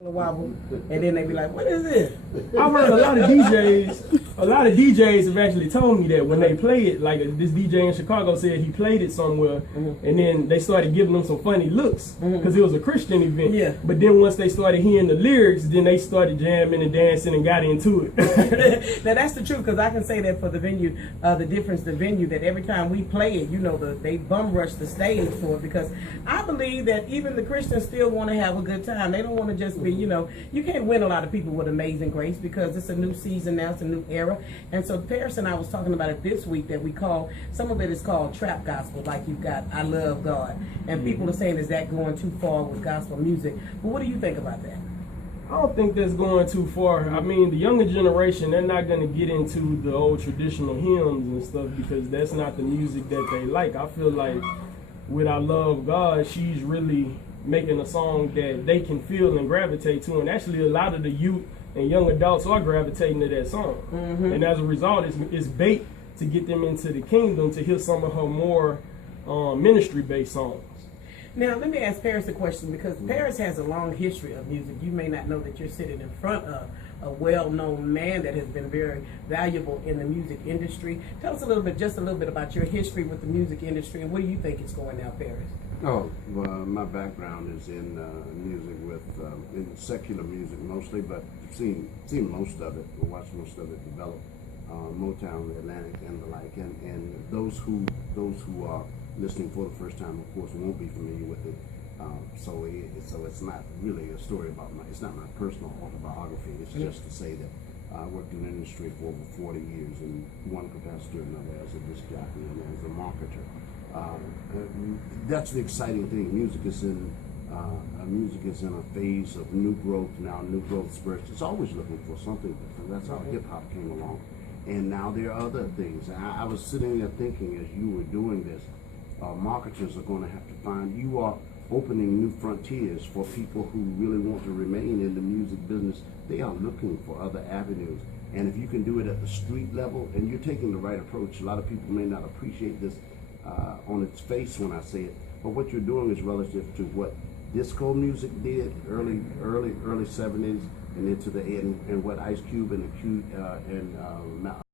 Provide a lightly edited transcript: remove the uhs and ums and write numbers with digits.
wobble, and then they be like, "What is this?" I've heard a lot of DJs have actually told me that when they play it, like this DJ in Chicago said he played it somewhere, and then they started giving them some funny looks because it was a Christian event. Yeah. But then once they started hearing the lyrics, then they started jamming and dancing and got into it. Now that's the truth, because I can say that for the venue, the venue, that every time we play it, you know, they bum rush the stage for it, because I believe that even the Christians still want to have a good time. They don't want to just be, you know, you can't win a lot of people with Amazing Grace, because it's a new season now, it's a new era. And so Paris and I was talking about it this week, that we call, some of it is called trap gospel, like you've got I Love God. And people are saying, is that going too far with gospel music? But what do you think about that? I don't think that's going too far. I mean, the younger generation, they're not going to get into the old traditional hymns and stuff, because that's not the music that they like. I feel like with I Love God, she's really making a song that they can feel and gravitate to. And actually, a lot of the youth and young adults are gravitating to that song. And as a result, it's bait to get them into the kingdom, to hear some of her more ministry-based songs. Now, let me ask Paris a question, because Paris has a long history of music. You may not know that you're sitting in front of a well-known man that has been very valuable in the music industry. Tell us just a little bit about your history with the music industry, and where do you think it's going now, Paris? Oh, well, my background is in music, in secular music mostly, but seen most of it, or watched most of it develop. Motown, Atlantic, and the like, and those who are listening for the first time, of course, won't be familiar with it. So it's not really a story about it's not my personal autobiography. It's just to say that I worked in the industry for over 40 years in one capacity or another, as a disc jockey and as a marketer. That's the exciting thing. Music is in a phase of new growth now. New growth spurts. It's always looking for something different. That's how hip hop came along. And now there are other things. I was sitting there thinking, as you were doing this, marketers are going to have to find, you are opening new frontiers for people who really want to remain in the music business. They are looking for other avenues. And if you can do it at the street level, and you're taking the right approach, a lot of people may not appreciate this on its face when I say it, but what you're doing is relative to what disco music did early 70s and into the end, and what Ice Cube and